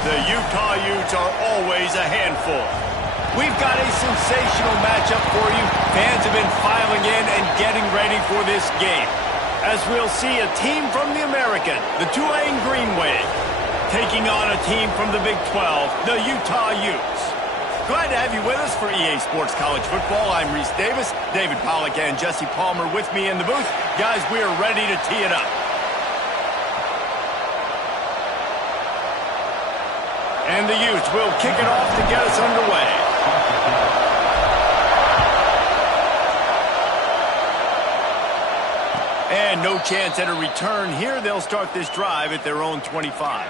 The Utah Utes are always a handful. We've got a sensational matchup for you. Fans have been filing in and getting ready for this game, as we'll see a team from the American, the Tulane Green Wave, taking on a team from the Big 12, the Utah Utes. Glad to have you with us for EA Sports College Football. I'm Reese Davis, David Pollack and Jesse Palmer with me in the booth. Guys, we are ready to tee it up. And the Utes will kick it off to get us underway. And no chance at a return here. They'll start this drive at their own 25.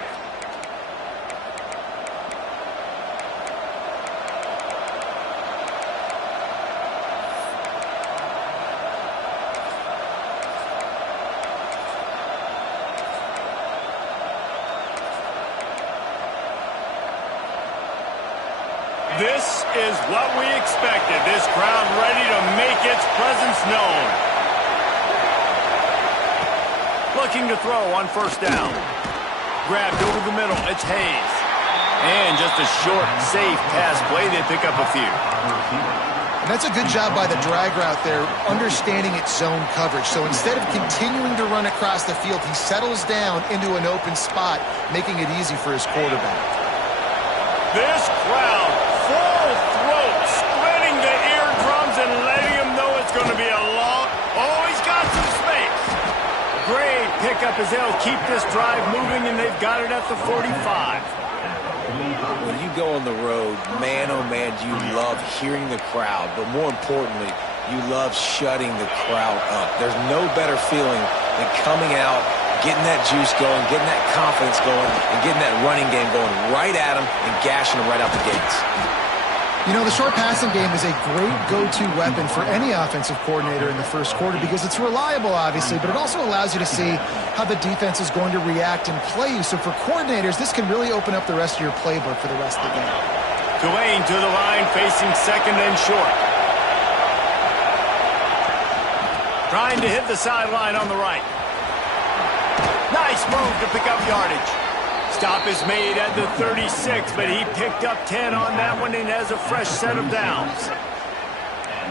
This is what we expected. This crowd ready to make its presence known. Looking to throw on first down. Grabbed over the middle. It's Hayes. And just a short, safe pass play. They pick up a few. And that's a good job by the drag route there, understanding its zone coverage. So instead of continuing to run across the field, he settles down into an open spot, making it easy for his quarterback. This crowd, full throat, spreading the eardrums and letting him know it's going to be a long... Oh, he's got some space. Great pickup as they'll keep this drive moving, and they've got it at the 45. When you go on the road, man, oh man, do you love hearing the crowd, but more importantly, you love shutting the crowd up. There's no better feeling than coming out, getting that juice going, getting that confidence going, and getting that running game going right at them and gashing them right out the gates. You know, the short passing game is a great go-to weapon for any offensive coordinator in the first quarter because it's reliable, obviously, but it also allows you to see how the defense is going to react and play you. So for coordinators, this can really open up the rest of your playbook for the rest of the game. Tulane to the line, facing second and short. Trying to hit the sideline on the right. Nice move to pick up yardage. Stop is made at the 36, but he picked up 10 on that one and has a fresh set of downs.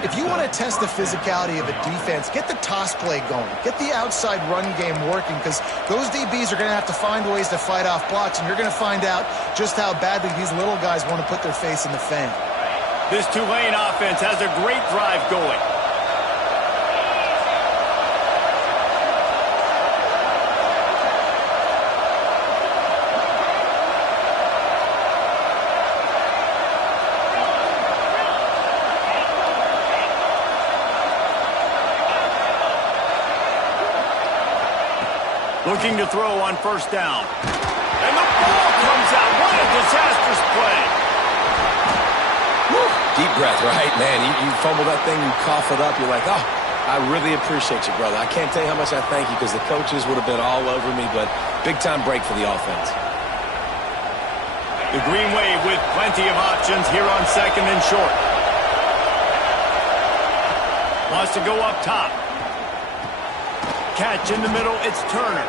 If you want to test the physicality of a defense, get the toss play going. Get the outside run game working because those DBs are going to have to find ways to fight off blocks, and you're going to find out just how badly these little guys want to put their face in the fan. This Tulane offense has a great drive going. Looking to throw on first down. And the ball comes out. What a disastrous play. Woo. Deep breath, right? Man, you fumble that thing, you cough it up. You're like, oh, I really appreciate you, brother. I can't tell you how much I thank you because the coaches would have been all over me, but big-time break for the offense. The Green Wave with plenty of options here on second and short. Wants to go up top. Catch in the middle, it's Turner.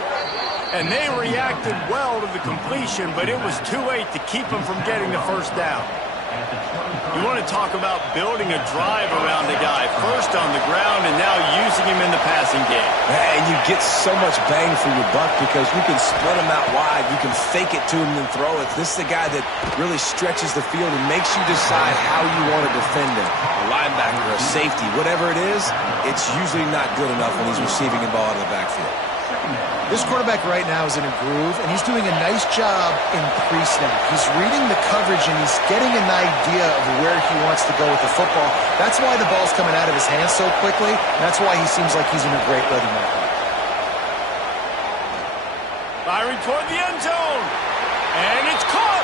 And they reacted well to the completion, but it was too late to keep them from getting the first down. You want to talk about building a drive around a guy, first on the ground and now using him in the passing game. And you get so much bang for your buck because you can split him out wide, you can fake it to him and throw it. This is the guy that really stretches the field and makes you decide how you want to defend him. A linebacker, a safety, whatever it is, it's usually not good enough when he's receiving the ball out of the backfield. This quarterback right now is in a groove, and he's doing a nice job in pre-snap. He's reading the coverage, and he's getting an idea of where he wants to go with the football. That's why the ball's coming out of his hands so quickly. That's why he seems like he's in a great rhythm right now. Firing toward the end zone. And it's caught.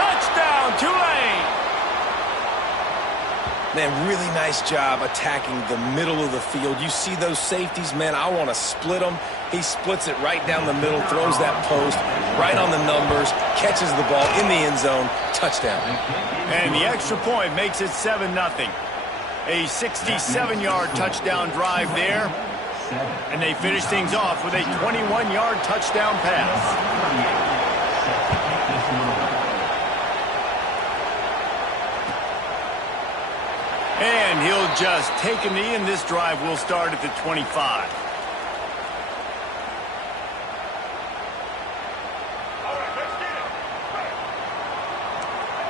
Touchdown, Tulane. Man, really nice job attacking the middle of the field. You see those safeties, man, I want to split them. He splits it right down the middle, throws that post, right on the numbers, catches the ball in the end zone, touchdown. And the extra point makes it 7-0. A 67-yard touchdown drive there. And they finish things off with a 21-yard touchdown pass. just take a knee, and this drive will start at the 25.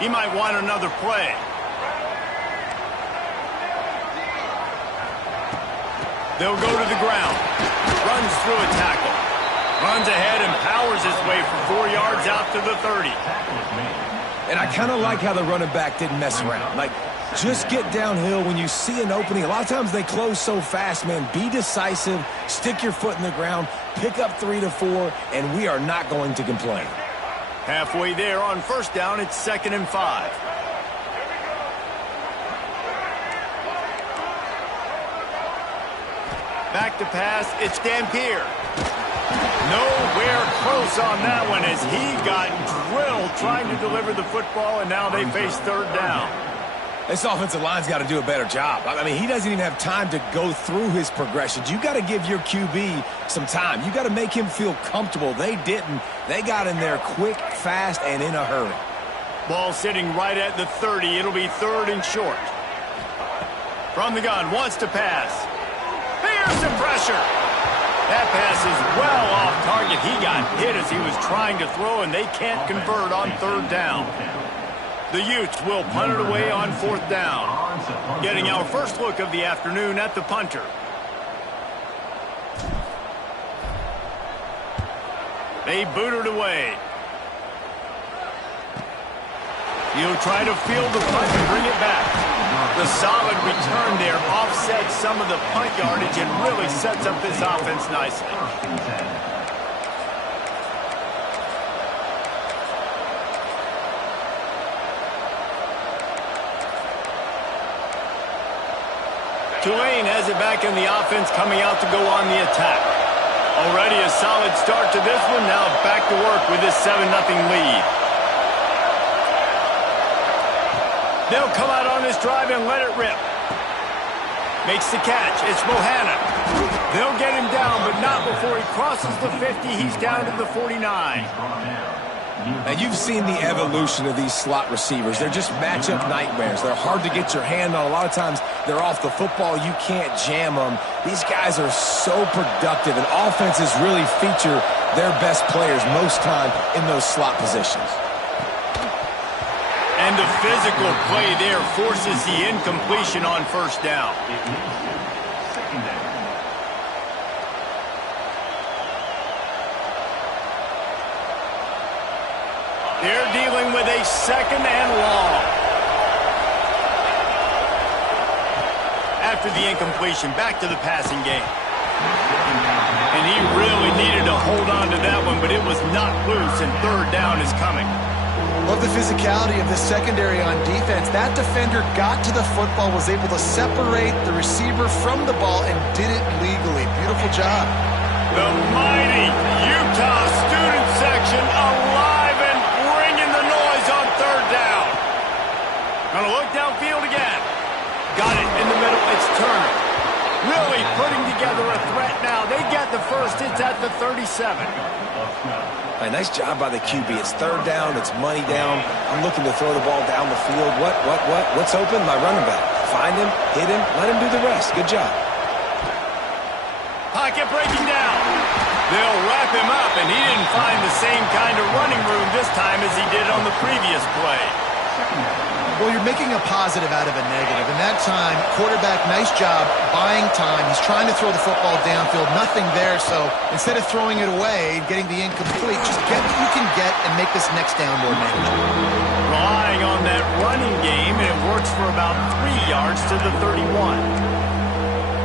He might want another play. They'll go to the ground. Runs through a tackle. Runs ahead and powers his way for 4 yards out to the 30. And I kind of like how the running back didn't mess around. Like, just get downhill when you see an opening. A lot of times they close so fast, man. Be decisive. Stick your foot in the ground. Pick up 3 to 4, and we are not going to complain. Halfway there on first down, it's 2nd and 5. Back to pass, it's Dampier. Nowhere close on that one as he got drilled trying to deliver the football, and now they face 3rd down. This offensive line's got to do a better job. I mean, he doesn't even have time to go through his progressions. You got to give your QB some time. You got to make him feel comfortable. They didn't. They got in there quick, fast, and in a hurry. Ball sitting right at the 30. It'll be 3rd and short. From the gun, wants to pass. Here's some pressure. That pass is well off target. He got hit as he was trying to throw, and they can't convert on 3rd down. The Utes will punt it away on 4th down. Getting our first look of the afternoon at the punter. They boot it away. He'll try to field the punt and bring it back. The solid return there offsets some of the punt yardage and really sets up this offense nicely. Tulane has it back in the offense, coming out to go on the attack. Already a solid start to this one. Now back to work with this 7-0 lead. They'll come out on this drive and let it rip. Makes the catch. It's Bohanna. They'll get him down, but not before he crosses the 50. He's down to the 49. And you've seen the evolution of these slot receivers. They're just matchup nightmares. They're hard to get your hand on. A lot of times they're off the football. You can't jam them. These guys are so productive, and offenses really feature their best players most time in those slot positions. And the physical play there forces the incompletion on 1st down. They're dealing with a 2nd and long. After the incompletion, back to the passing game. And he really needed to hold on to that one, but it was not loose, and 3rd down is coming. Love the physicality of the secondary on defense. That defender got to the football, was able to separate the receiver from the ball, and did it legally. Beautiful job. The mighty Utah student section alive and bringing the noise on 3rd down. Gonna look downfield again. Got it in the middle. It's Turner. Really putting together a threat now. They get the first. It's at the 37. Hey, nice job by the QB. It's 3rd down. It's money down. I'm looking to throw the ball down the field. What's open? My running back. Find him, hit him, let him do the rest. Good job. Pocket breaking down. They'll wrap him up, and he didn't find the same kind of running room this time as he did on the previous play. Well, you're making a positive out of a negative. And that time, quarterback, nice job, buying time. He's trying to throw the football downfield. Nothing there, so instead of throwing it away, getting the incomplete, just get what you can get and make this next down more manageable. Relying on that running game, and it works for about 3 yards to the 31.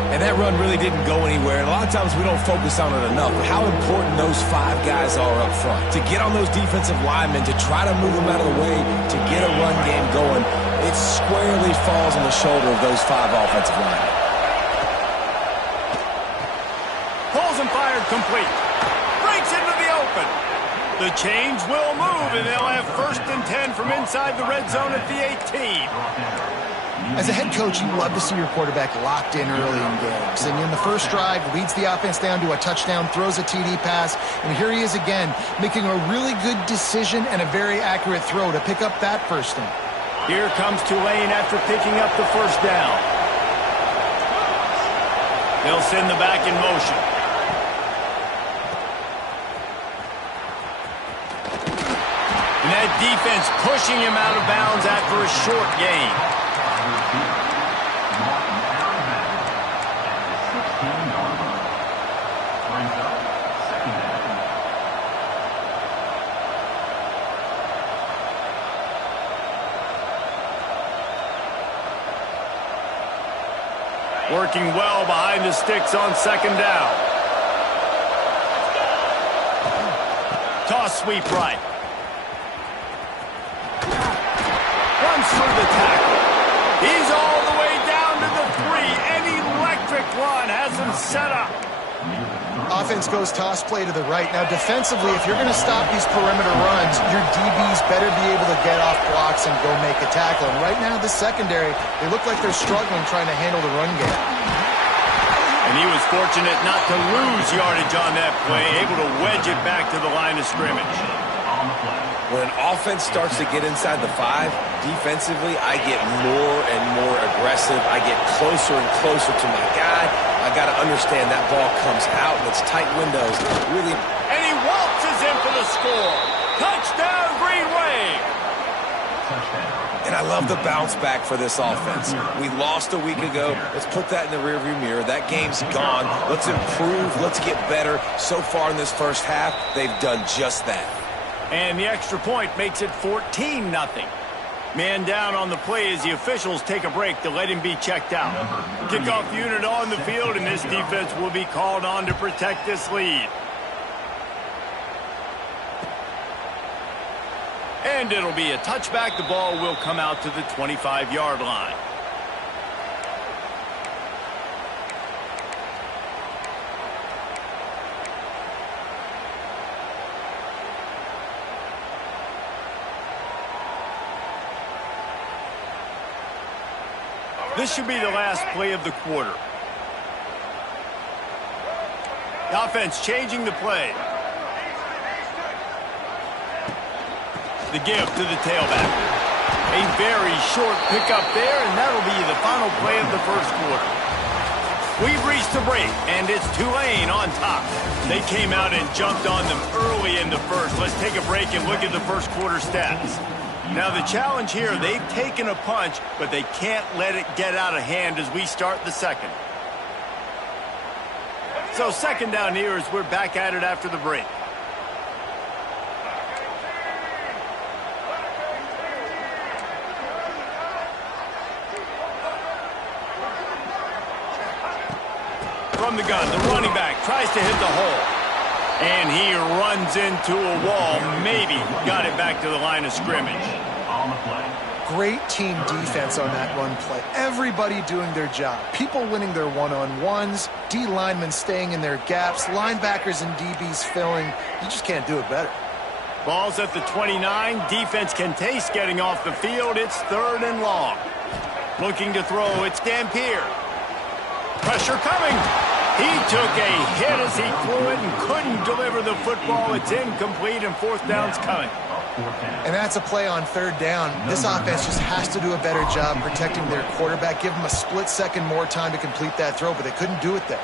And that run really didn't go anywhere. And a lot of times we don't focus on it enough. But how important those 5 guys are up front. To get on those defensive linemen, to try to move them out of the way, to get a run game going, it squarely falls on the shoulder of those 5 offensive linemen. Pulls and fired complete. Breaks into the open. The chains will move, and they'll have 1st and 10 from inside the red zone at the 18. As a head coach, you love to see your quarterback locked in early in games. And in the first drive, leads the offense down to a touchdown, throws a TD pass, and here he is again, making a really good decision and a very accurate throw to pick up that 1st down. Here comes Tulane after picking up the 1st down. They'll send the back in motion. And that defense pushing him out of bounds after a short gain. Working well behind the sticks on second down. Toss sweep right. Runs through the tackle. He's all the way down to the 3. An electric run has him set up. Offense goes toss play to the right. Now, defensively, if you're going to stop these perimeter runs, your DBs better be able to get off blocks and go make a tackle. And right now, the secondary, they look like they're struggling trying to handle the run game. And he was fortunate not to lose yardage on that play, able to wedge it back to the line of scrimmage. When an offense starts to get inside the 5, defensively, I get more and more aggressive. I get closer and closer to my guy. I got to understand that ball comes out and it's tight windows. Really. And he waltzes in for the score. Touchdown, Green Wave. And I love the bounce back for this offense. We lost a week ago. Let's put that in the rearview mirror. That game's gone. Let's improve. Let's get better. So far in this first half, they've done just that. And the extra point makes it 14-0. Man down on the play as the officials take a break to let him be checked out. Kickoff unit on the field, and this defense will be called on to protect this lead. And it'll be a touchback. The ball will come out to the 25-yard line. This should be the last play of the quarter. The offense changing the play. The give to the tailback. A very short pickup there, and that'll be the final play of the first quarter. We've reached the break, and it's Tulane on top. They came out and jumped on them early in the first. Let's take a break and look at the first quarter stats. Now the challenge here, they've taken a punch, but they can't let it get out of hand as we start the second. So second down here as we're back at it after the break. From the gun, the running back tries to hit the hole. And he runs into a wall, maybe got it back to the line of scrimmage. Great team defense on that run play. Everybody doing their job. People winning their one-on-ones, D linemen staying in their gaps, linebackers and DBs filling. You just can't do it better. Ball's at the 29. Defense can taste getting off the field. It's 3rd and long. Looking to throw. It's Dampier. Pressure coming. He took a hit as he threw it and couldn't deliver the football. It's incomplete, and 4th down's coming. And that's a play on 3rd down. This offense just has to do a better job protecting their quarterback. Give him a split second more time to complete that throw, but they couldn't do it there.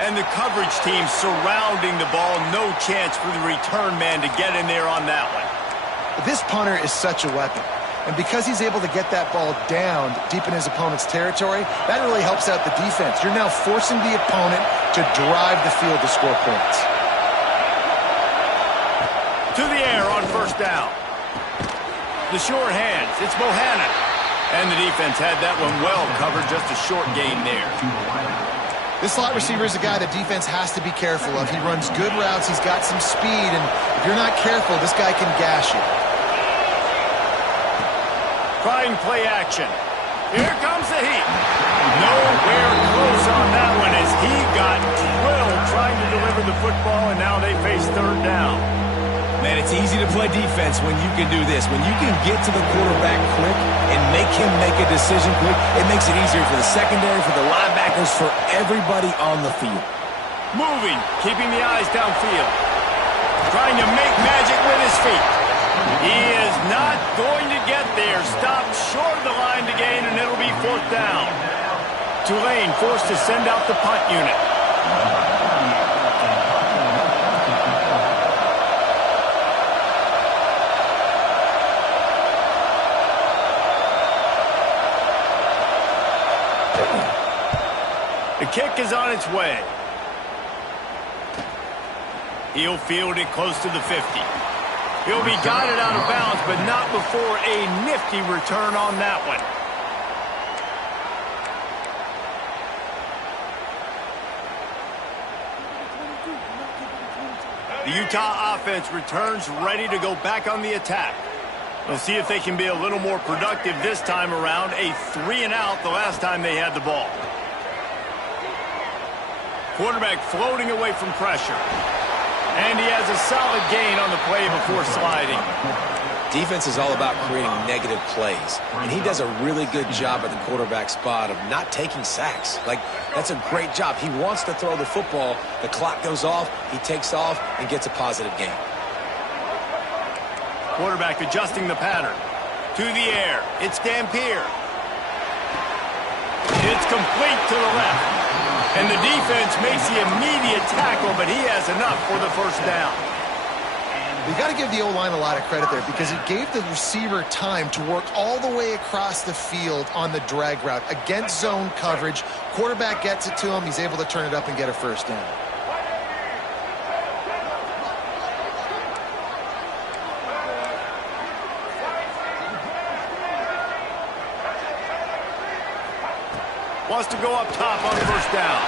And the coverage team surrounding the ball. No chance for the return man to get in there on that one. This punter is such a weapon. And because he's able to get that ball down deep in his opponent's territory, that really helps out the defense. You're now forcing the opponent to drive the field to score points. To the air on 1st down. The short hands. It's Bohannon. And the defense had that one well covered. Just a short gain there. This slot receiver is a guy the defense has to be careful of. He runs good routes. He's got some speed. And if you're not careful, this guy can gash you. Trying play action. Here comes the heat. Nowhere close on that one as he got drilled trying to deliver the football, and now they face 3rd down. Man, it's easy to play defense when you can do this. When you can get to the quarterback quick and make him make a decision quick, it makes it easier for the secondary, for the linebackers, for everybody on the field. Moving, keeping the eyes downfield. Trying to make magic with his feet. He is not going to get there. Stopped short of the line to gain, and it'll be 4th down. Tulane forced to send out the punt unit. The kick is on its way. He'll field it close to the 50. He'll be guided out of bounds, but not before a nifty return on that one. The Utah offense returns ready to go back on the attack. We'll see if they can be a little more productive this time around. A 3-and-out the last time they had the ball. Quarterback floating away from pressure. And he has a solid gain on the play before sliding. Defense is all about creating negative plays, and he does a really good job at the quarterback spot of not taking sacks. Like, that's a great job. He wants to throw the football. The clock goes off. He takes off and gets a positive gain. Quarterback adjusting the pattern. To the air. It's Dampier. It's complete to the left. And the defense makes the immediate tackle, but he has enough for the 1st down. You got to give the O-line a lot of credit there because it gave the receiver time to work all the way across the field on the drag route against zone coverage. Quarterback gets it to him. He's able to turn it up and get a 1st down. Wants to go up top on 1st down.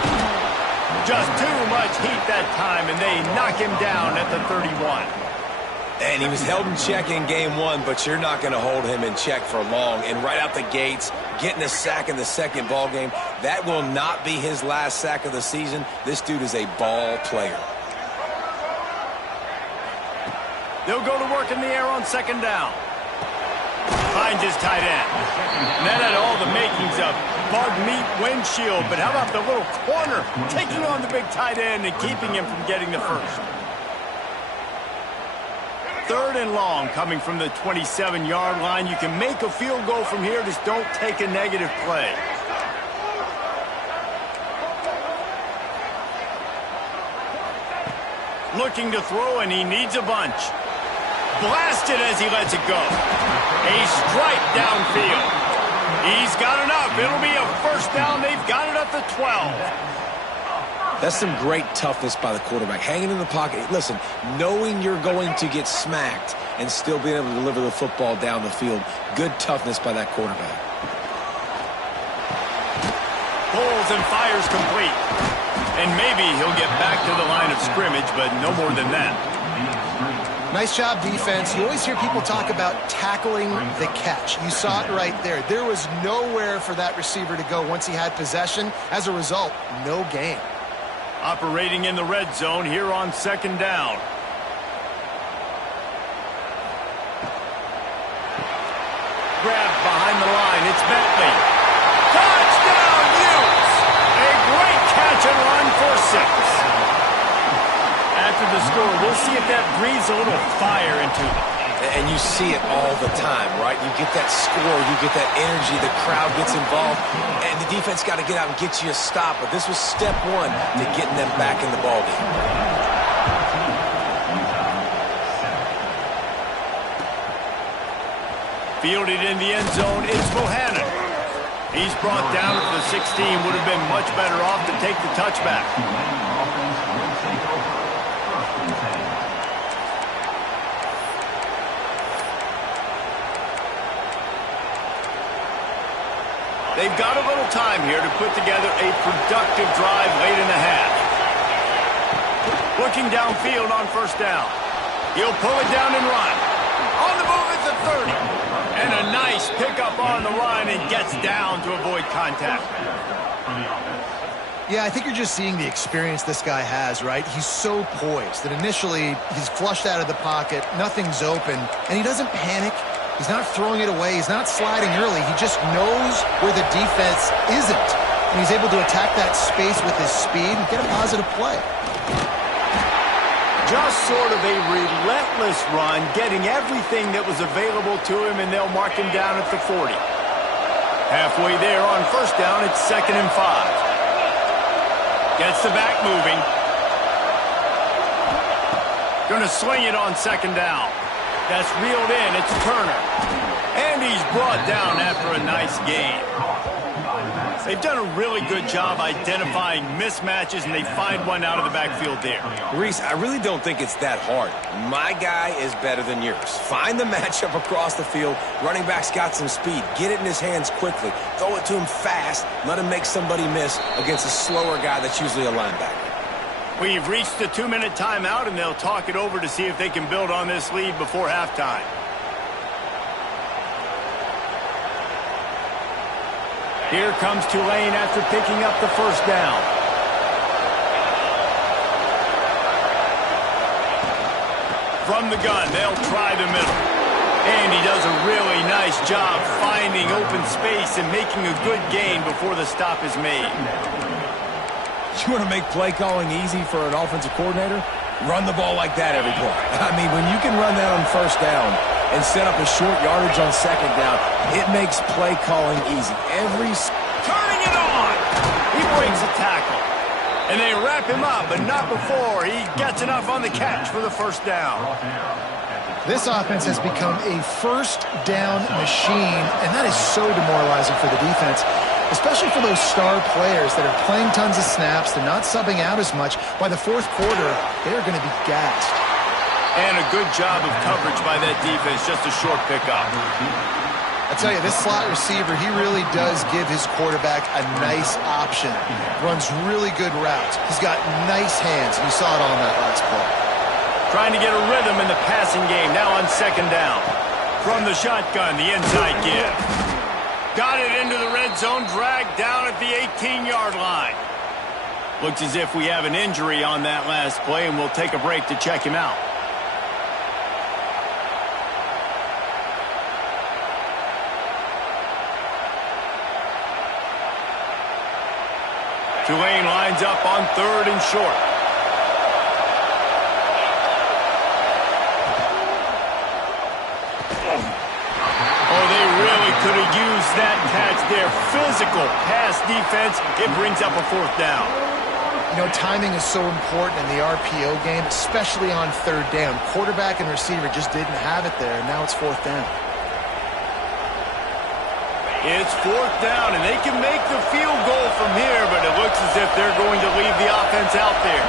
Just too much heat that time, and they knock him down at the 31. And he was held in check in game 1, but you're not going to hold him in check for long. And right out the gates, getting a sack in the 2nd ball game, that will not be his last sack of the season. This dude is a ball player. They'll go to work in the air on 2nd down. Finds his tight end. And that had all the makings of bug meat windshield, but how about the little corner taking on the big tight end and keeping him from getting the 1st? 3rd and long coming from the 27-yard line. You can make a field goal from here, just don't take a negative play. Looking to throw, and he needs a bunch. Blasted as he lets it go. A strike downfield. He's got enough. It'll be a 1st down. They've got it at the 12. That's some great toughness by the quarterback. Hanging in the pocket. Listen, knowing you're going to get smacked and still being able to deliver the football down the field. Good toughness by that quarterback. Pulls and fires complete. And maybe he'll get back to the line of scrimmage, but no more than that. Nice job, defense. You always hear people talk about tackling the catch. You saw it right there. There was nowhere for that receiver to go once he had possession. As a result, no gain. Operating in the red zone here on 2nd down. Grabbed behind the line. It's Bentley. Touchdown, Utes! A great catch and run for 6. After the score, we'll see if that breathes a little fire into them. And you see it all the time, right? You get that score, you get that energy, the crowd gets involved, and the defense got to get out and get you a stop. But this was step 1 to getting them back in the ballgame. Fielded in the end zone, it's Bohannon. He's brought down at the 16, would have been much better off to take the touchback. They've got a little time here to put together a productive drive late in the half. Looking downfield on 1st down. He'll pull it down and run. On the move at the 30. And a nice pickup on the run and gets down to avoid contact. Yeah, I think you're just seeing the experience this guy has, right? He's so poised that initially he's flushed out of the pocket, nothing's open, and he doesn't panic. He's not throwing it away. He's not sliding early. He just knows where the defense isn't. And he's able to attack that space with his speed and get a positive play. Just sort of a relentless run, getting everything that was available to him, and they'll mark him down at the 40. Halfway there on first down, it's 2nd and 5. Gets the back moving. Gonna sling it on 2nd down. That's reeled in. It's Turner. And he's brought down after a nice gain. They've done a really good job identifying mismatches, and they find one out of the backfield there. Reese, I really don't think it's that hard. My guy is better than yours. Find the matchup across the field. Running back's got some speed. Get it in his hands quickly. Throw it to him fast. Let him make somebody miss against a slower guy that's usually a linebacker. We've reached the 2-minute timeout, and they'll talk it over to see if they can build on this lead before halftime. Here comes Tulane after picking up the first down. From the gun, they'll try the middle. And he does a really nice job finding open space and making a good gain before the stop is made. You want to make play calling easy for an offensive coordinator? Run the ball like that every play. I mean, when you can run that on first down and set up a short yardage on 2nd down, it makes play calling easy. Turning it on! He breaks a tackle. And they wrap him up, but not before he gets enough on the catch for the first down. This offense has become a first down machine, and that is so demoralizing for the defense, especially for those star players that are playing tons of snaps. They're not subbing out as much. By the 4th quarter, they're going to be gassed. And a good job of coverage by that defense, just a short pickup. I tell you, this slot receiver, he really does give his quarterback a nice option. Runs really good routes. He's got nice hands. You saw it on that last play. Trying to get a rhythm in the passing game, now on 2nd down. From the shotgun, the inside give. Got it into the red zone, dragged down at the 18-yard line. Looks as if we have an injury on that last play, and we'll take a break to check him out. Tulane lines up on 3rd and short. Oh, they really could have used that catch there. Physical pass defense. It brings up a 4th down. You know, timing is so important in the RPO game, especially on 3rd down. Quarterback and receiver just didn't have it there, and now it's 4th down. It's 4th down, and they can make the field goal from here, but it looks as if they're going to leave the offense out there.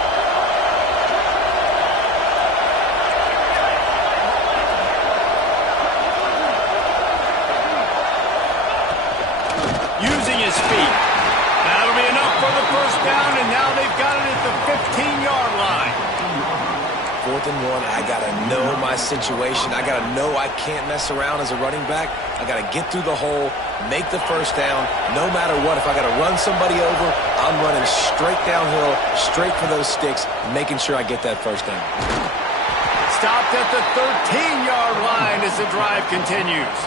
Using his feet. That'll be enough for the first down, and now they've got it at the 15-yard line. 4th and 1, I got to know my situation. I got to know I can't mess around as a running back. I got to get through the hole, make the first down. No matter what, if I got to run somebody over, I'm running straight downhill, straight for those sticks, making sure I get that first down. Stopped at the 13-yard line as the drive continues.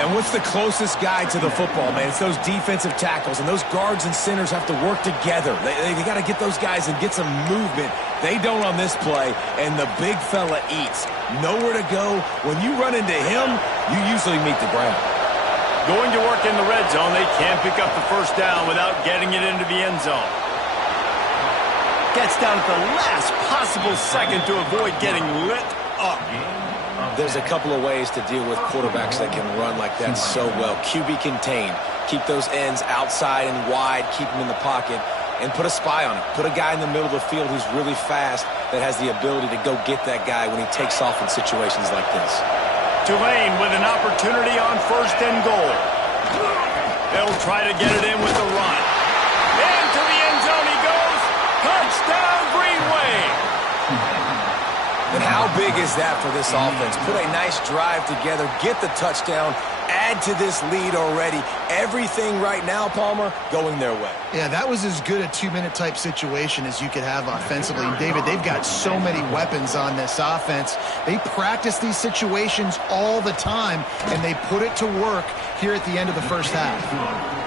And what's the closest guy to the football, man? It's those defensive tackles, and those guards and centers have to work together. They got to get those guys and get some movement. They don't on this play, and the big fella eats. Nowhere to go. When you run into him, you usually meet the ground. Going to work in the red zone, they can't pick up the first down without getting it into the end zone. Gets down at the last possible second to avoid getting lit up. There's a couple of ways to deal with quarterbacks that can run like that so well. QB contained. Keep those ends outside and wide. Keep them in the pocket. And put a spy on it. Put a guy in the middle of the field who's really fast that has the ability to go get that guy when he takes off in situations like this. Tulane with an opportunity on 1st and goal. They'll try to get it in with the run. Into the end zone he goes. Touchdown, Green Wave. And how big is that for this offense? Put a nice drive together, get the touchdown, add to this lead already. Everything right now, Palmer, going their way. Yeah, that was as good a 2-minute type situation as you could have offensively. And David, they've got so many weapons on this offense. They practice these situations all the time, and they put it to work here at the end of the first half.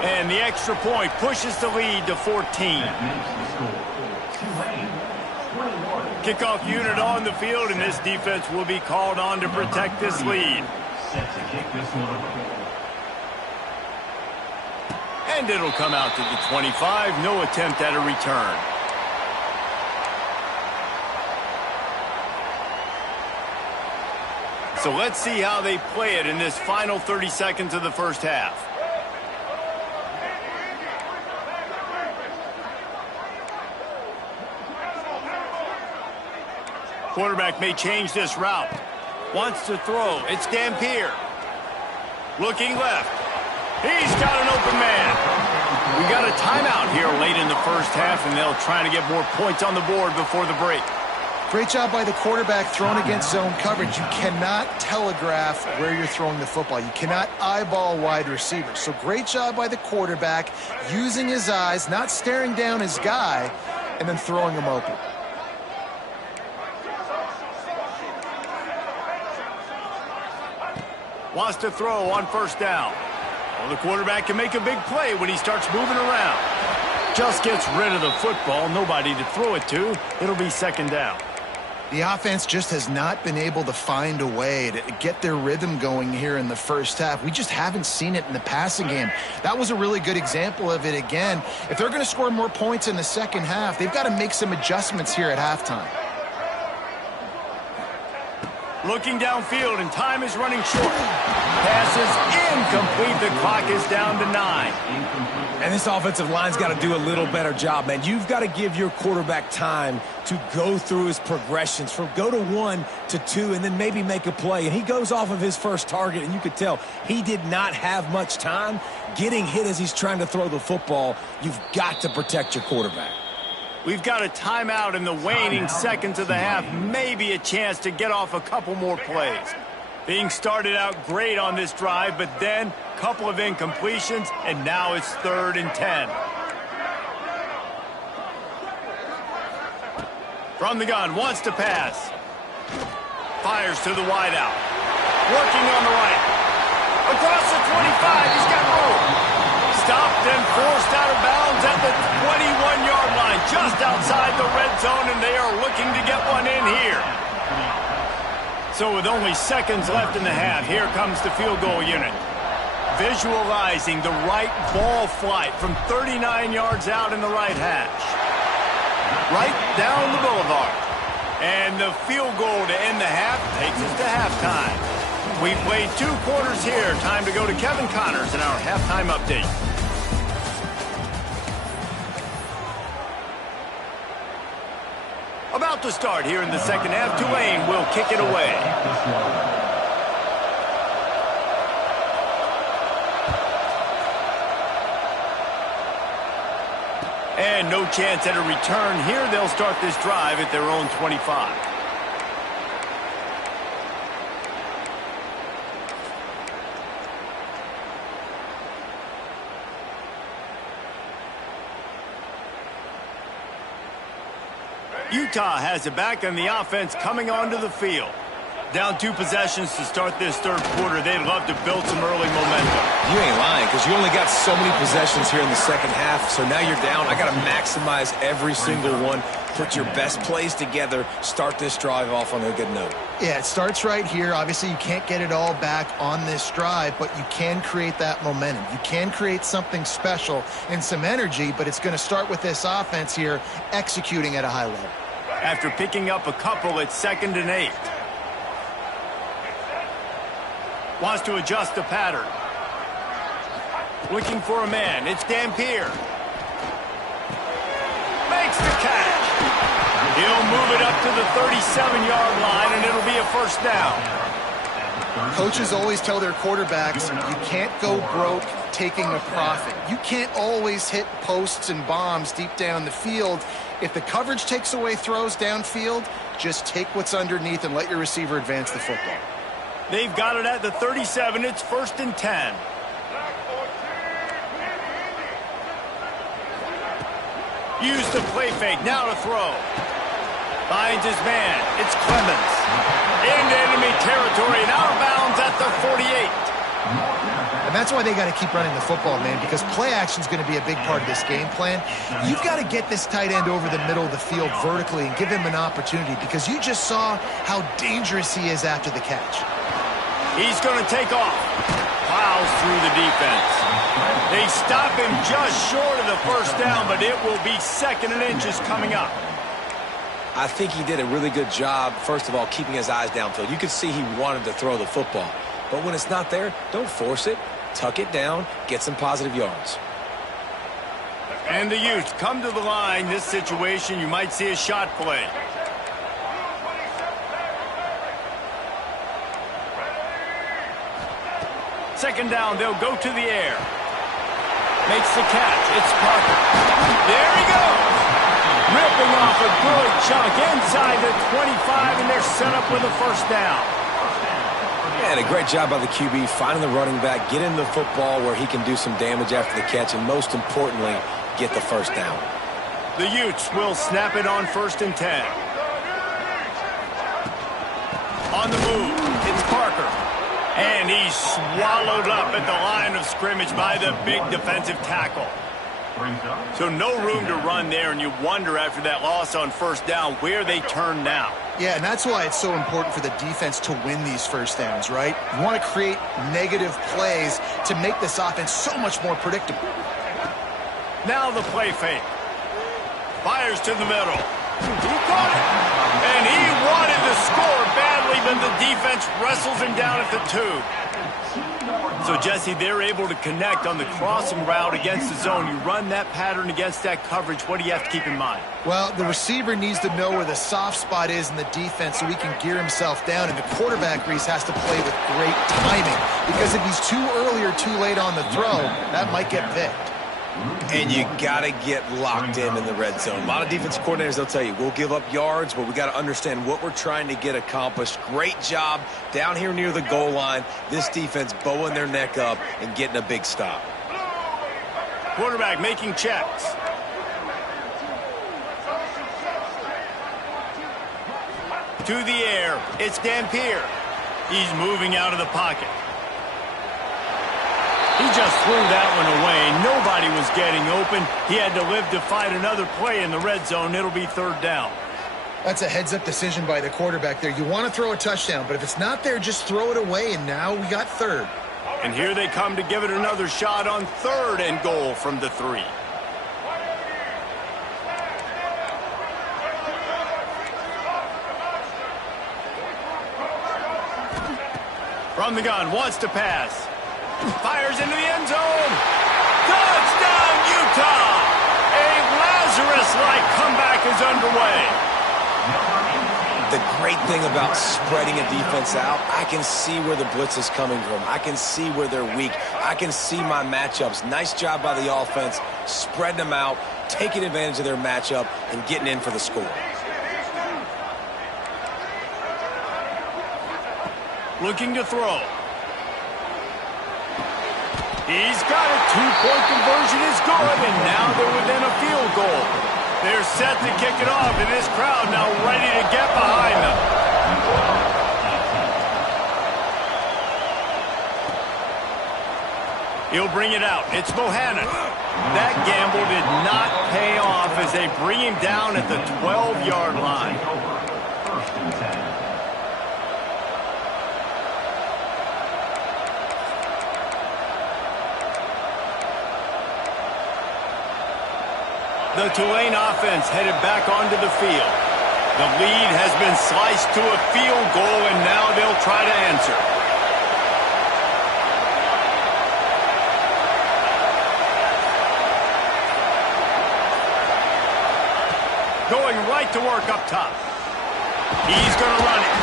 And the extra point pushes the lead to 14. Kickoff unit on the field, and this defense will be called on to protect this lead. And it'll come out to the 25. No attempt at a return. So let's see how they play it in this final 30 seconds of the first half. Quarterback may change this route. Wants to throw. It's Dampier. Looking left. He's got an open man. We got a timeout here late in the first half, and they'll try to get more points on the board before the break. Great job by the quarterback throwing against zone coverage. You cannot telegraph where you're throwing the football. You cannot eyeball wide receivers. So great job by the quarterback using his eyes, not staring down his guy, and then throwing him open. Wants to throw on first down. Well, the quarterback can make a big play when he starts moving around. Just gets rid of the football. Nobody to throw it to. It'll be second down. The offense just has not been able to find a way to get their rhythm going here in the first half. We just haven't seen it in the passing game. That was a really good example of it again. If they're going to score more points in the second half, they've got to make some adjustments here at halftime. Looking downfield, and time is running short. Pass is incomplete. The clock is down to 9. And this offensive line's got to do a little better job, man. You've got to give your quarterback time to go through his progressions, from go to 1 to 2, and then maybe make a play. And he goes off of his first target, and you could tell he did not have much time getting hit as he's trying to throw the football. You've got to protect your quarterback. We've got a timeout in the waning seconds of the half. Maybe a chance to get off a couple more plays. Being started out great on this drive, but then a couple of incompletions, and now it's 3rd and 10. From the gun, wants to pass. Fires to the wideout. Working on the right. Across the 25, he's got room. Stopped and forced out of bounds at the 21-yard line, just outside the red zone, and they are looking to get one in here. So with only seconds left in the half, here comes the field goal unit. Visualizing the right ball flight from 39 yards out in the right hash. Right down the boulevard. And the field goal to end the half takes us to halftime. We've played 2 quarters here. Time to go to Kevin Connors in our halftime update. About to start here in the second half. Tulane will kick it away. And no chance at a return here. They'll start this drive at their own 25. Utah has it back, and the offense coming onto the field. Down 2 possessions to start this third quarter. They'd love to build some early momentum. You ain't lying, because you only got so many possessions here in the second half, so now you're down. I got to maximize every single one. Put your best plays together. Start this drive off on a good note. Yeah, it starts right here. Obviously, you can't get it all back on this drive, but you can create that momentum. You can create something special and some energy, but it's going to start with this offense here executing at a high level. After picking up a couple, it's 2nd and 8. Wants to adjust the pattern. Looking for a man. It's Dampier. Makes the catch. He'll move it up to the 37-yard line, and it'll be a first down. Coaches always tell their quarterbacks, you can't go broke taking a profit. You can't always hit posts and bombs deep down the field. If the coverage takes away throws downfield, just take what's underneath and let your receiver advance the football. They've got it at the 37. It's 1st and 10. Use the play fake. Now to throw. Finds his man. It's Clemens. Into enemy territory and out of bounds at the 48. And that's why they got to keep running the football, man, because play action is going to be a big part of this game plan. You've got to get this tight end over the middle of the field vertically and give him an opportunity, because you just saw how dangerous he is after the catch. He's going to take off. Plows through the defense. They stop him just short of the first down, but it will be 2nd and inches coming up. I think he did a really good job, first of all, keeping his eyes downfield. You could see he wanted to throw the football. But when it's not there, don't force it. Tuck it down. Get some positive yards. And the Utes come to the line. This situation, you might see a shot play. Second down, they'll go to the air. Makes the catch. It's Parker. There he goes. Ripping off a good chunk inside the 25, and they're set up with a first down. And a great job by the QB finding the running back, getting the football where he can do some damage after the catch, and most importantly, get the first down. The Utes will snap it on 1st and 10. On the move, it's Parker. And he's swallowed up at the line of scrimmage by the big defensive tackle. So no room to run there, and you wonder after that loss on 1st down where they turn now. Yeah, and that's why it's so important for the defense to win these first downs, right? You want to create negative plays to make this offense so much more predictable. Now the play fake. Fires to the middle. He caught it. And he wanted to score badly, but the defense wrestles him down at the 2. So, Jesse, they're able to connect on the crossing route against the zone. You run that pattern against that coverage. What do you have to keep in mind? Well, the receiver needs to know where the soft spot is in the defense so he can gear himself down. And the quarterback, Reese, has to play with great timing, because if he's too early or too late on the throw, that might get picked. And you got to get locked in the red zone. A lot of defensive coordinators, they'll tell you, we'll give up yards, but we got to understand what we're trying to get accomplished. Great job down here near the goal line. This defense bowing their neck up and getting a big stop. Quarterback making checks. To the air, it's Dampier. He's moving out of the pocket. He just threw that one away. Nobody was getting open. He had to live to fight another play in the red zone. It'll be 3rd down. That's a heads-up decision by the quarterback there. You want to throw a touchdown, but if it's not there, just throw it away, and now we got 3rd. And here they come to give it another shot on 3rd and goal from the 3. From the gun, wants to pass. Fires into the end zone. Touchdown, Utah! A Lazarus-like comeback is underway. The great thing about spreading a defense out, I can see where the blitz is coming from. I can see where they're weak. I can see my matchups. Nice job by the offense, spreading them out, taking advantage of their matchup, and getting in for the score. Looking to throw. He's got it. 2-point conversion is good, and now they're within a field goal. They're set to kick it off, and this crowd now ready to get behind them. He'll bring it out. It's Bohannon. That gamble did not pay off as they bring him down at the 12-yard line. The Tulane offense headed back onto the field. The lead has been sliced to a field goal, and now they'll try to answer. Going right to work up top. He's going to run it.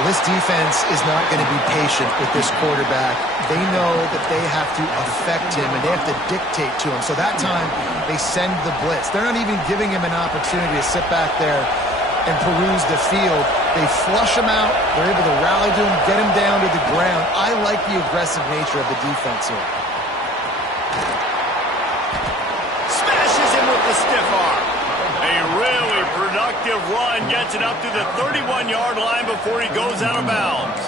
Well, this defense is not going to be patient with this quarterback. They know that they have to affect him, and they have to dictate to him. So that time, they send the blitz. They're not even giving him an opportunity to sit back there and peruse the field. They flush him out. They're able to rally to him, get him down to the ground. I like the aggressive nature of the defense here. Smashes him with the stiff arm. A really productive run gets it up to the 31-yard line before he goes out of bounds.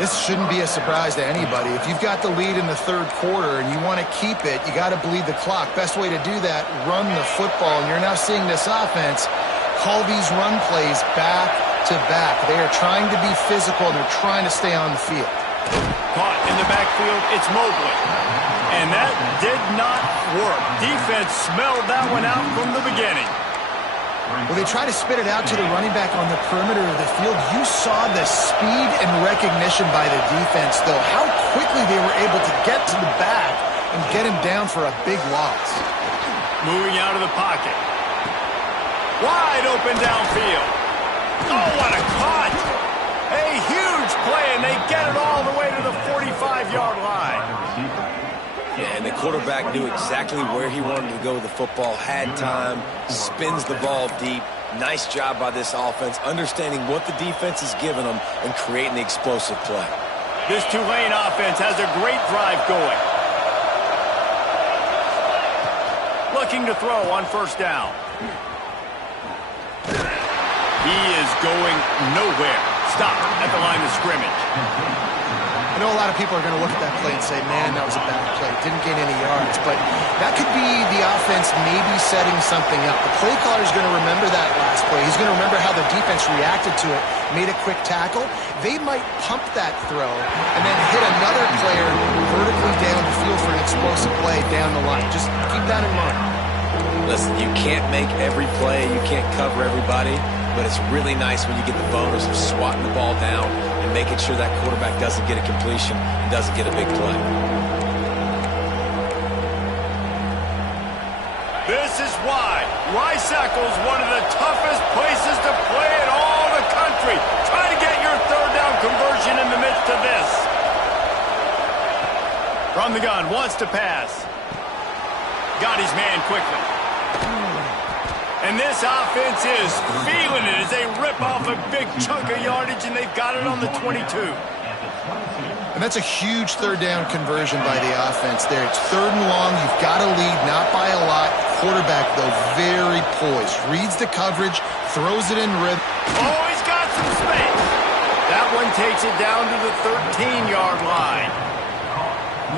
This shouldn't be a surprise to anybody. If you've got the lead in the third quarter and you want to keep it, you got to bleed the clock. Best way to do that, run the football. And you're now seeing this offense call these run plays back to back. They are trying to be physical, and they're trying to stay on the field. Caught in the backfield, it's Mobley. And that did not work. Defense smelled that one out from the beginning. Well, they try to spit it out to the running back on the perimeter of the field. You saw the speed and recognition by the defense, though, how quickly they were able to get to the back and get him down for a big loss. Moving out of the pocket. Wide open downfield. Oh, what a caught. A huge play, and they get it all the way to the 45-yard line. Yeah, and the quarterback knew exactly where he wanted to go with the football, had time, spins the ball deep. Nice job by this offense, understanding what the defense is giving them and creating the explosive play. This Tulane offense has a great drive going. Looking to throw on first down. He is going nowhere. Stop at the line of scrimmage. I know a lot of people are going to look at that play and say, man, that was a bad play. Didn't gain any yards. But that could be the offense maybe setting something up. The play caller is going to remember that last play. He's going to remember how the defense reacted to it, made a quick tackle. They might pump that throw and then hit another player vertically down the field for an explosive play down the line. Just keep that in mind. Listen, you can't make every play. You can't cover everybody. But it's really nice when you get the bonus of swatting the ball down and making sure that quarterback doesn't get a completion and doesn't get a big play. This is why Rice-Eccles is one of the toughest places to play in all the country. Try to get your third down conversion in the midst of this. From the gun, wants to pass. Got his man quickly. And this offense is feeling it as they rip off a big chunk of yardage, and they've got it on the 22. And that's a huge third down conversion by the offense there. It's third and long. You've got to lead, not by a lot. Quarterback, though, very poised. Reads the coverage, throws it in rhythm. Oh, he's got some space. That one takes it down to the 13-yard line.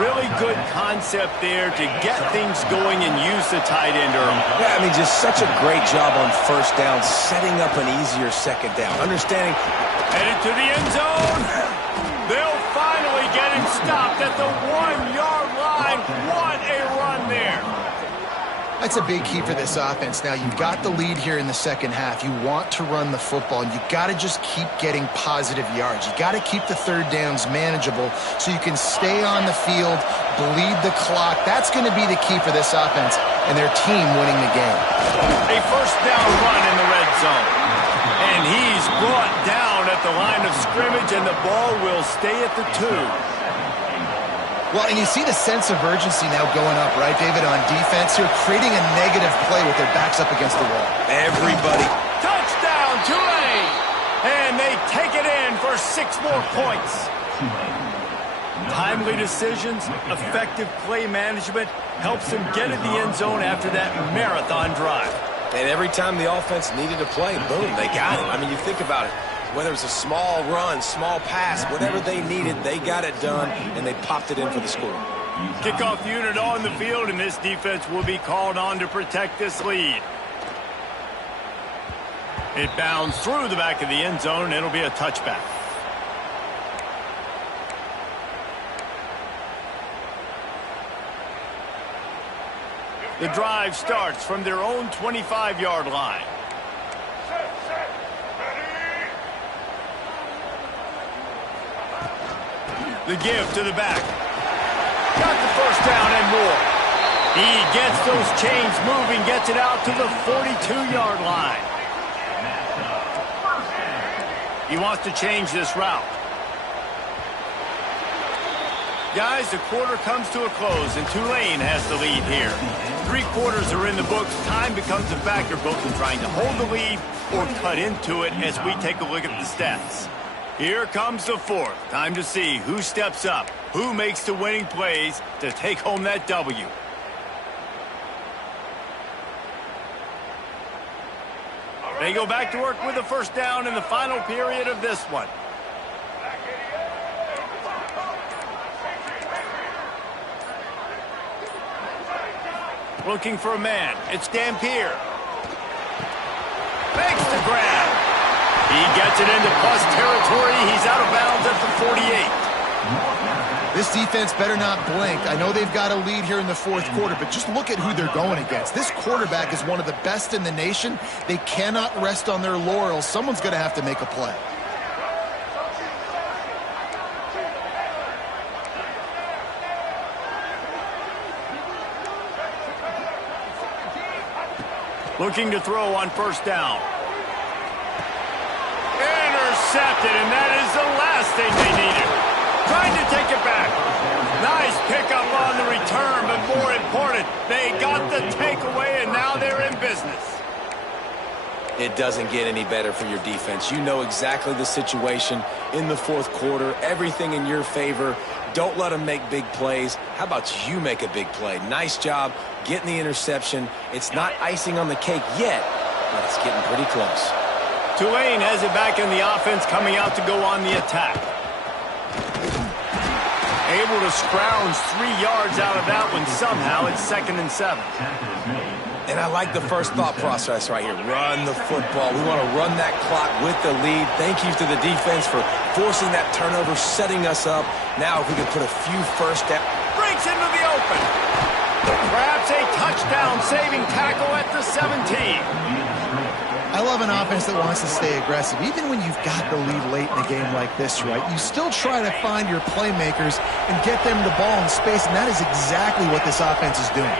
Really good concept there to get things going and use the tight end early. Yeah, I mean, just such a great job on first down, setting up an easier second down. Understanding. Headed to the end zone. They'll finally get him stopped at the 1-yard line. What a run there. That's a big key for this offense. Now, you've got the lead here in the second half. You want to run the football, and you got to just keep getting positive yards. You got to keep the third downs manageable so you can stay on the field, bleed the clock. That's going to be the key for this offense and their team winning the game. A first down run in the red zone. And he's brought down at the line of scrimmage, and the ball will stay at the 2. Well, and you see the sense of urgency now going up, right, David, on defense here, creating a negative play with their backs up against the wall. Everybody. Touchdown, Tulane! And they take it in for 6 more points. Timely decisions, effective play management helps them get in the end zone after that marathon drive. And every time the offense needed a play, boom, they got it. I mean, you think about it. Whether it's a small run, small pass, whatever they needed, they got it done, and they popped it in for the score. Kickoff unit on the field, and this defense will be called on to protect this lead. It bounds through the back of the end zone, and it'll be a touchback. The drive starts from their own 25-yard line. The give to the back. Got the first down and more. He gets those chains moving, gets it out to the 42-yard line. He wants to change this route. Guys, the quarter comes to a close, and Tulane has the lead here. 3 quarters are in the books. Time becomes a factor both in trying to hold the lead or cut into it as we take a look at the stats. Here comes the 4th. Time to see who steps up, who makes the winning plays to take home that W. They go back to work with a first down in the final period of this one. Looking for a man. It's Dampier. Makes the grab. He gets it into plus territory. He's out of bounds at the 48. This defense better not blink. I know they've got a lead here in the fourth quarter, but just look at who they're going against. This quarterback is one of the best in the nation. They cannot rest on their laurels. Someone's going to have to make a play. Looking to throw on first down. Intercepted, and that is the last thing they needed. Trying to take it back. Nice pickup on the return, but more important, they got the takeaway, and now they're in business. It doesn't get any better for your defense. You know exactly the situation in the fourth quarter. Everything in your favor. Don't let them make big plays. How about you make a big play? Nice job getting the interception. It's not icing on the cake yet, but it's getting pretty close. Tulane has it back in the offense, coming out to go on the attack. Able to scrounge 3 yards out of that one somehow. It's 2nd and 7. And I like the first thought process right here. Run the football. We want to run that clock with the lead. Thank you to the defense for forcing that turnover, setting us up. Now if we can put a few first down. Breaks into the open. Perhaps a touchdown-saving tackle at the 17. I love an offense that wants to stay aggressive. Even when you've got the lead late in a game like this, right, you still try to find your playmakers and get them the ball in space, and that is exactly what this offense is doing.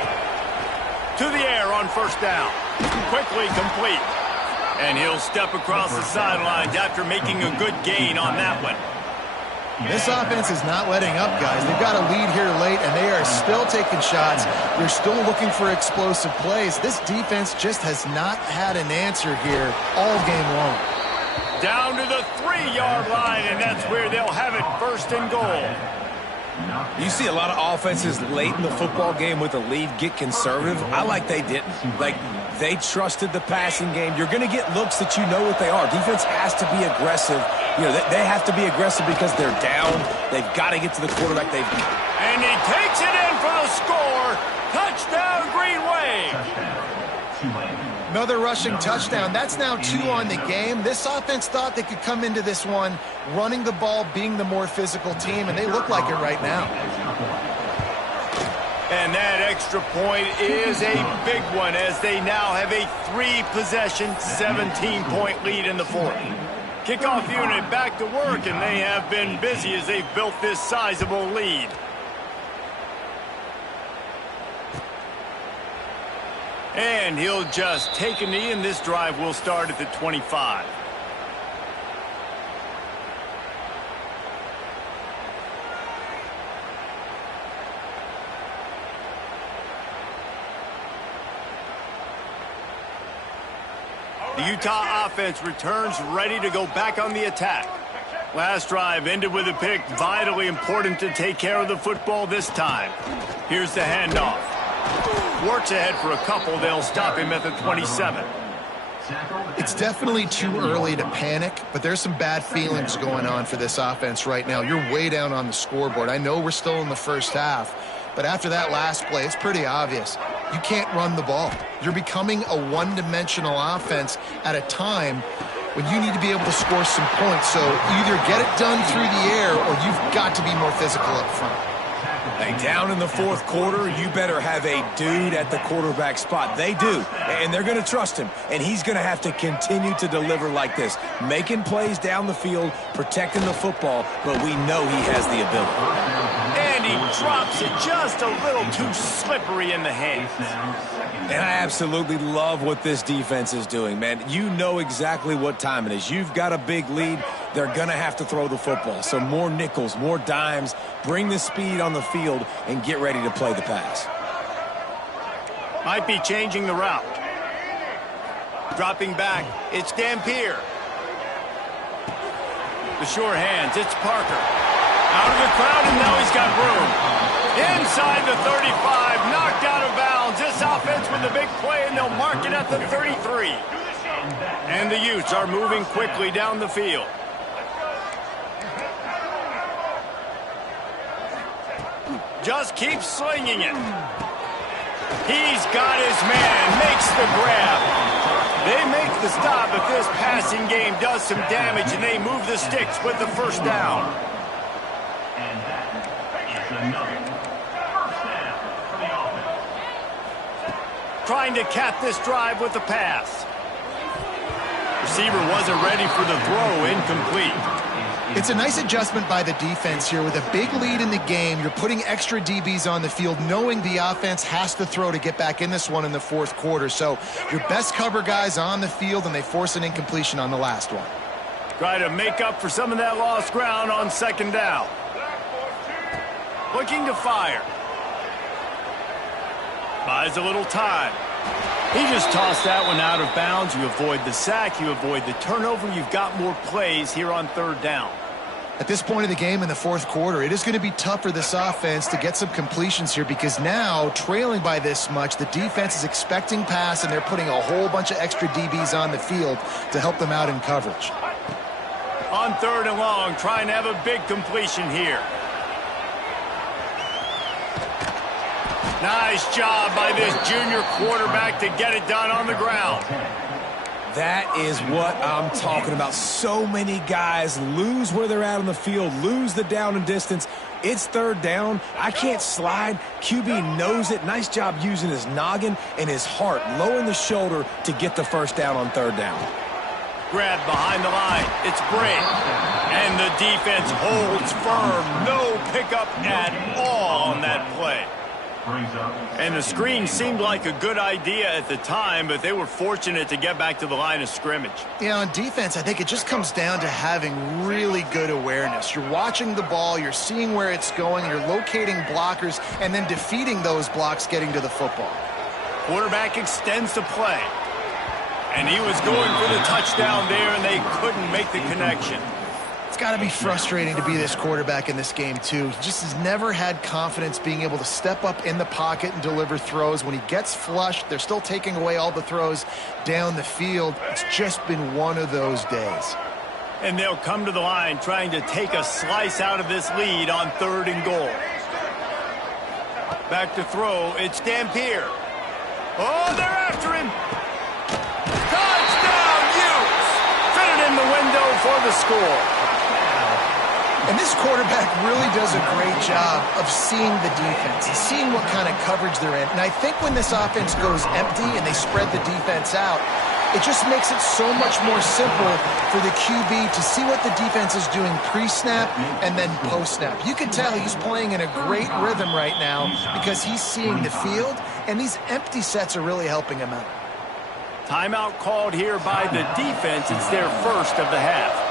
To the air on first down. Quickly complete. And he'll step across the sidelines after making a good gain on that one. This offense is not letting up, guys. They've got a lead here late, and they are still taking shots. They're still looking for explosive plays. This defense just has not had an answer here all game long. Down to the 3-yard line, and that's where they'll have it, 1st and goal. You see a lot of offenses late in the football game with a lead get conservative. I like they didn't. Like, they trusted the passing game. You're going to get looks that you know what they are. Defense has to be aggressive. You know, they have to be aggressive because they're down. They've got to get to the quarterback. And he takes it in for the score. Touchdown, Green Wave. Another rushing touchdown. That's now 2 on the game. This offense thought they could come into this one running the ball, being the more physical team, and they look like it right now. And that extra point is a big one as they now have a 3-possession, 17-point lead in the fourth. Kickoff unit back to work, and they have been busy as they've built this sizable lead. And he'll just take a knee, and this drive will start at the 25. The Utah offense returns ready to go back on the attack. Last drive ended with a pick. Vitally important to take care of the football this time. Here's the handoff. Works ahead for a couple. They'll stop him at the 27. It's definitely too early to panic, but there's some bad feelings going on for this offense right now. You're way down on the scoreboard. I know we're still in the first half, but after that last play, it's pretty obvious. You can't run the ball. You're becoming a one-dimensional offense at a time when you need to be able to score some points. So either get it done through the air or you've got to be more physical up front. Hey, down in the fourth quarter, you better have a dude at the quarterback spot. They do, and they're going to trust him, and he's going to have to continue to deliver like this, making plays down the field, protecting the football, but we know he has the ability. And he drops it just a little too slippery in the hands. And I absolutely love what this defense is doing, man. You know exactly what time it is. You've got a big lead. They're going to have to throw the football. So more nickels, more dimes, bring the speed on the field, and get ready to play the pass. Might be changing the route. Dropping back, it's Dampier. The sure hands, it's Parker. Out of the crowd, and now he's got room. Inside the 35, knocked out of bounds. This offense with a big play, and they'll mark it at the 33. And the Utes are moving quickly down the field. Just keep slinging it. He's got his man, makes the grab. They make the stop, but this passing game does some damage, and they move the sticks with the first down. And that is another first down for the offense. Trying to cap this drive with the pass. Receiver wasn't ready for the throw, incomplete. It's a nice adjustment by the defense here. With a big lead in the game, you're putting extra DBs on the field, knowing the offense has to throw to get back in this one in the fourth quarter. So your best cover guys on the field, and they force an incompletion on the last one. Try to make up for some of that lost ground on second down. Looking to fire. Buys a little time. He just tossed that one out of bounds. You avoid the sack, you avoid the turnover. You've got more plays here on third down. At this point of the game in the fourth quarter, it is going to be tough for this offense to get some completions here, because now, trailing by this much, the defense is expecting pass, and they're putting a whole bunch of extra DBs on the field to help them out in coverage. On third and long, trying to have a big completion here. Nice job by this junior quarterback to get it done on the ground. That is what I'm talking about. So many guys lose where they're at on the field, lose the down and distance. It's third down. I can't slide. QB knows it. Nice job using his noggin and his heart, lowering the shoulder to get the first down on third down. Grab behind the line. It's great. And the defense holds firm. No pickup at all on that play. And the screen seemed like a good idea at the time, but they were fortunate to get back to the line of scrimmage. Yeah, on defense, I think it just comes down to having really good awareness. You're watching the ball, you're seeing where it's going, you're locating blockers, and then defeating those blocks getting to the football. Quarterback extends the play. And he was going for the touchdown there, and they couldn't make the connection. It's got to be frustrating to be this quarterback in this game, too. He just has never had confidence being able to step up in the pocket and deliver throws. When he gets flushed, they're still taking away all the throws down the field. It's just been one of those days. And they'll come to the line trying to take a slice out of this lead on third and goal. Back to throw. It's Dampier. Oh, they're after him. Touchdown, Utes! Fitted in the window for the score. And this quarterback really does a great job of seeing the defense and seeing what kind of coverage they're in. And I think when this offense goes empty and they spread the defense out, it just makes it so much more simple for the QB to see what the defense is doing pre-snap and then post-snap. You can tell he's playing in a great rhythm right now because he's seeing the field, and these empty sets are really helping him out. Timeout called here by the defense. It's their first of the half.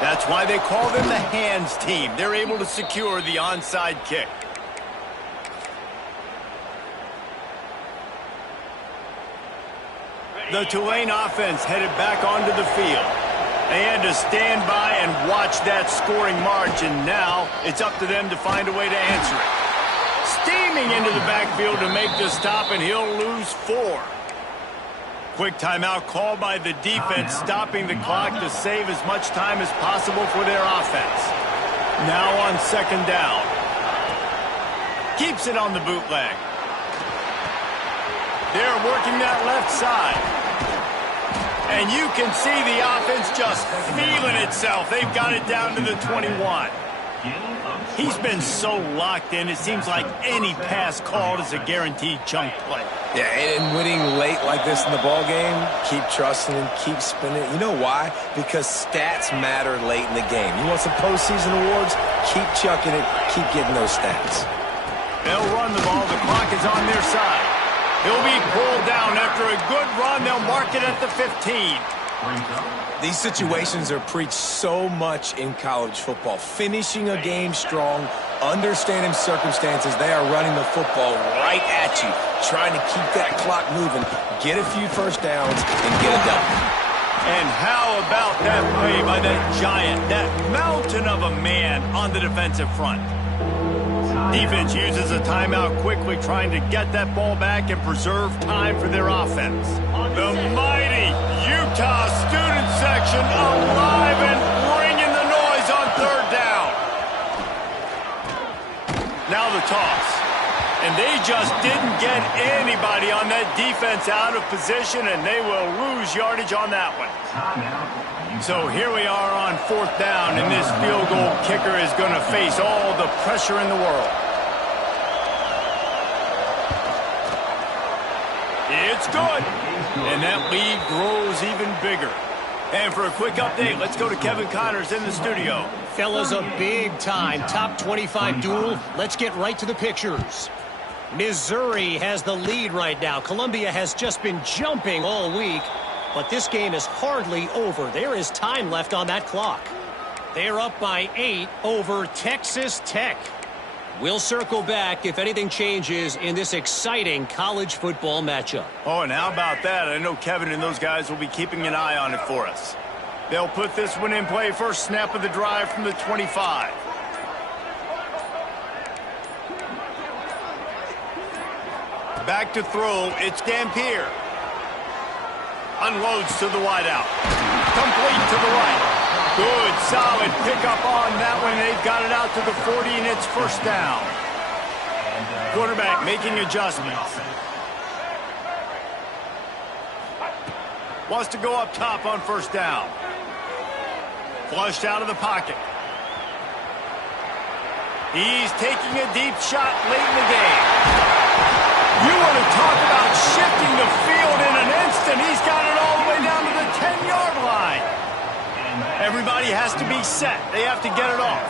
That's why they call them the hands team. They're able to secure the onside kick. The Tulane offense headed back onto the field. They had to stand by and watch that scoring march, and now it's up to them to find a way to answer it. Steaming into the backfield to make the stop, and he'll lose 4. Quick timeout called by the defense, stopping the clock to save as much time as possible for their offense. Now on second down. Keeps it on the bootleg. They're working that left side. And you can see the offense just feeling itself. They've got it down to the 21. He's been so locked in, it seems like any pass called is a guaranteed chunk play. Yeah, and winning late like this in the ball game, keep trusting him, keep spinning. You know why? Because stats matter late in the game. You want some postseason awards? Keep chucking it, keep getting those stats. They'll run the ball. The clock is on their side. He'll be pulled down after a good run. They'll mark it at the 15. These situations are preached so much in college football. Finishing a game strong, understanding circumstances. They are running the football right at you, trying to keep that clock moving, get a few first downs, and get it done. And how about that play by that giant, that mountain of a man on the defensive front? Defense uses a timeout quickly, trying to get that ball back and preserve time for their offense. The mighty Utah student section alive and bringing the noise on third down. Now the toss. And they just didn't get anybody on that defense out of position, and they will lose yardage on that one. So here we are on 4th down, and this field goal kicker is going to face all the pressure in the world. It's good. And that lead grows even bigger. And for a quick update, let's go to Kevin Connors in the studio. Fellas, a big-time top 25 duel. Let's get right to the pictures. Missouri has the lead right now. Columbia has just been jumping all week, but this game is hardly over. There is time left on that clock. They're up by 8 over Texas Tech. We'll circle back if anything changes in this exciting college football matchup. Oh, and how about that? I know Kevin and those guys will be keeping an eye on it for us. They'll put this one in play. First snap of the drive from the 25. Back to throw. It's Dampier. Unloads to the wideout. Complete to the right. Good, solid pickup on that one. They've got it out to the 40, and it's first down. Quarterback making adjustments. Wants to go up top on first down. Flushed out of the pocket. He's taking a deep shot late in the game. You want to talk about shifting the field in an instant. He's got it all the way down to the 10-yard line. Everybody has to be set. They have to get it off.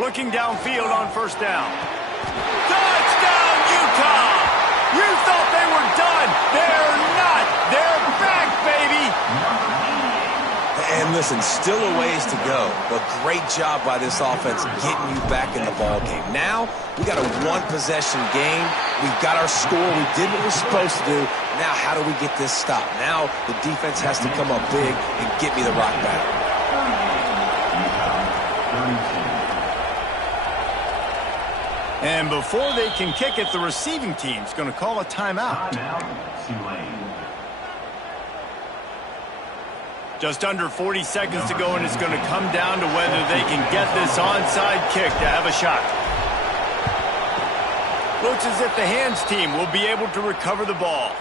Looking downfield on first down. Touchdown, Utah! You thought they were done. They're not. They're back, baby. And listen, still a ways to go, but great job by this offense getting you back in the ball game. Now, we got a one-possession game. We've got our score. We did what we're supposed to do. Now, how do we get this stopped? Now, the defense has to come up big and get me the rock back. And before they can kick it, the receiving team's going to call a timeout. Tulane. Just under 40 seconds to go, and it's going to come down to whether they can get this onside kick to have a shot. Looks as if the hands team will be able to recover the ball.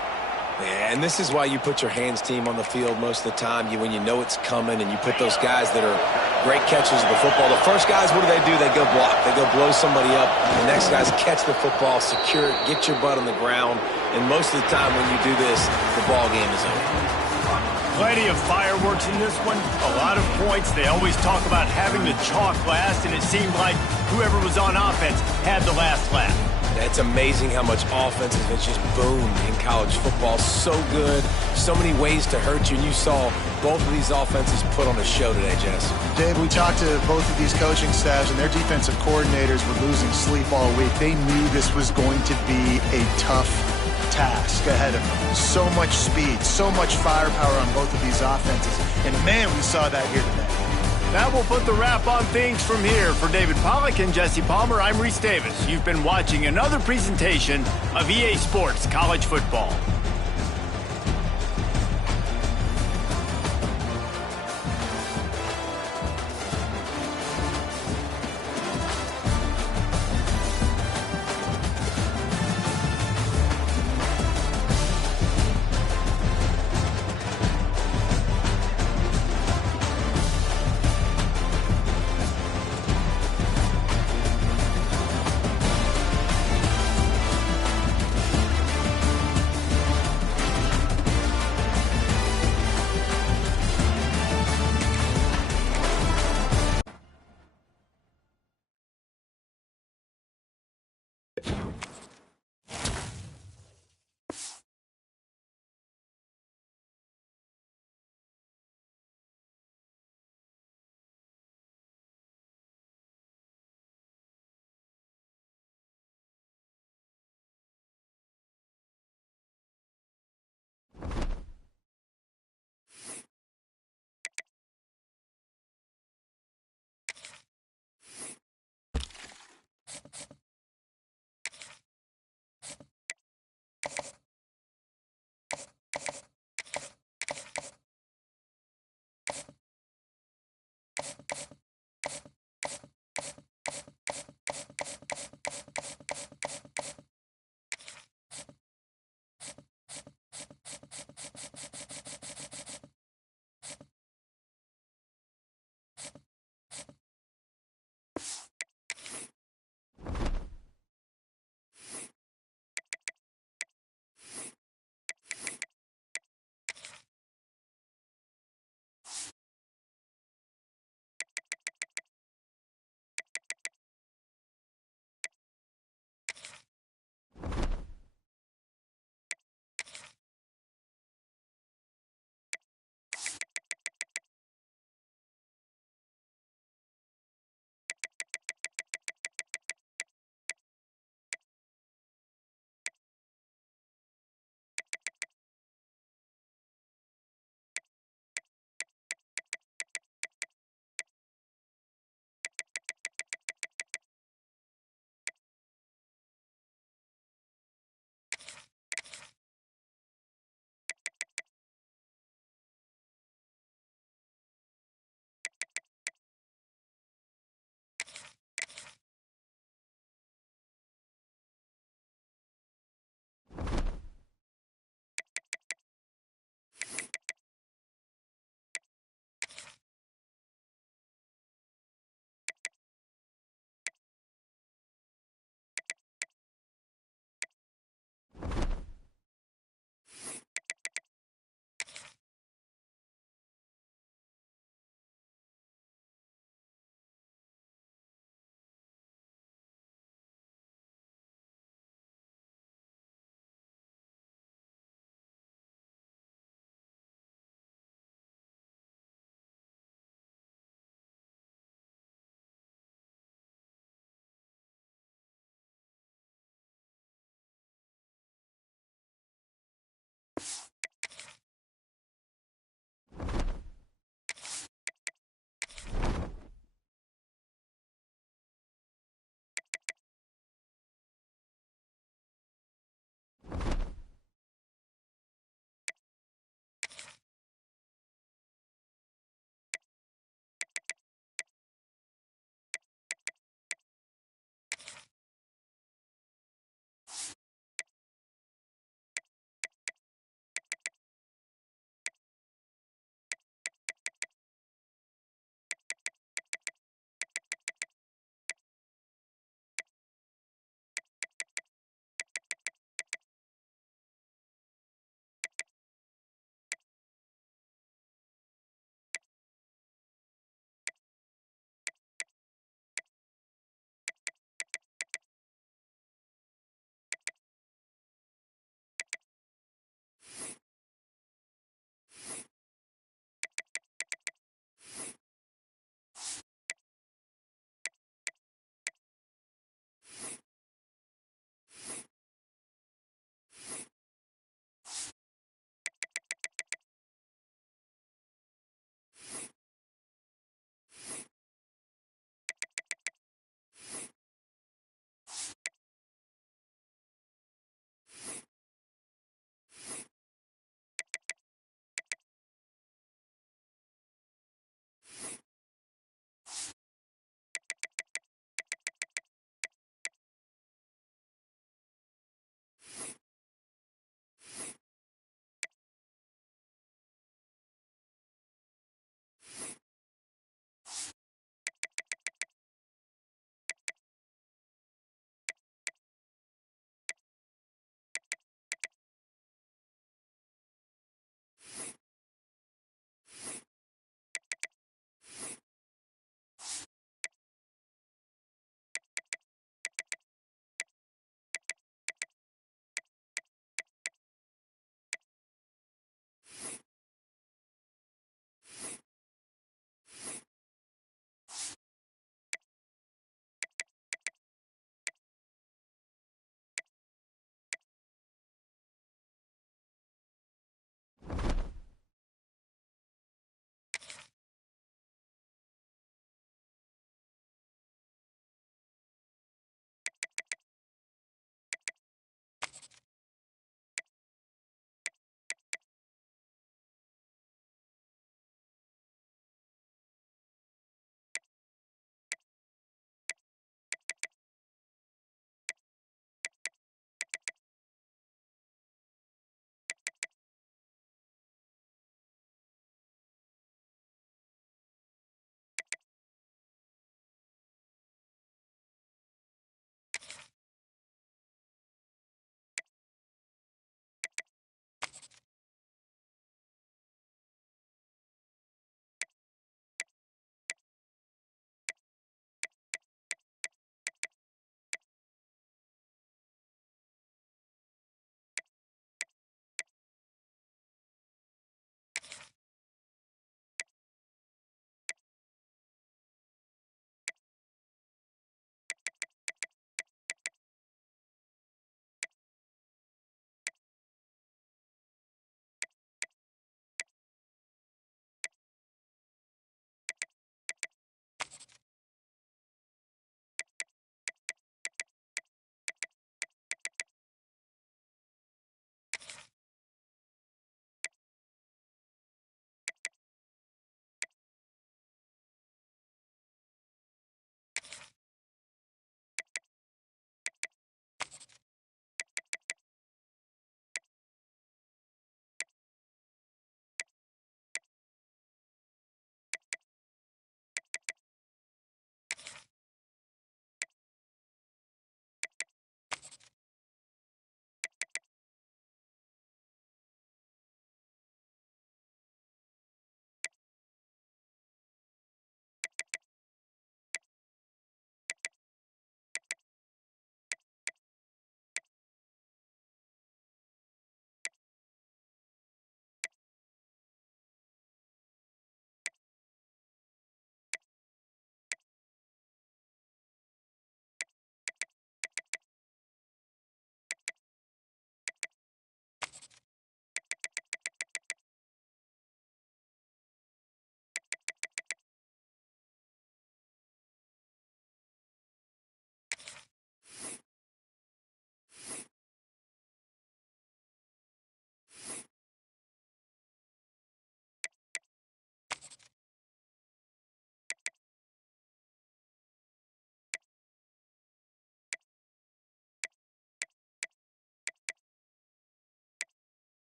And this is why you put your hands team on the field most of the time, when you know it's coming, and you put those guys that are great catchers of the football. The first guys, what do? They go block. They go blow somebody up. The next guys catch the football, secure it, get your butt on the ground. And most of the time when you do this, the ball game is over. Plenty of fireworks in this one. A lot of points. They always talk about having the chalk last, and it seemed like whoever was on offense had the last laugh. It's amazing how much offense has just boomed in college football. So good. So many ways to hurt you. And you saw both of these offenses put on a show today, Jess. Dave, we talked to both of these coaching staffs, and their defensive coordinators were losing sleep all week. They knew this was going to be a tough task ahead of them. So much speed, so much firepower on both of these offenses. And, man, we saw that here today. That will put the wrap on things from here. For David Pollack and Jesse Palmer, I'm Reese Davis. You've been watching another presentation of EA Sports College Football.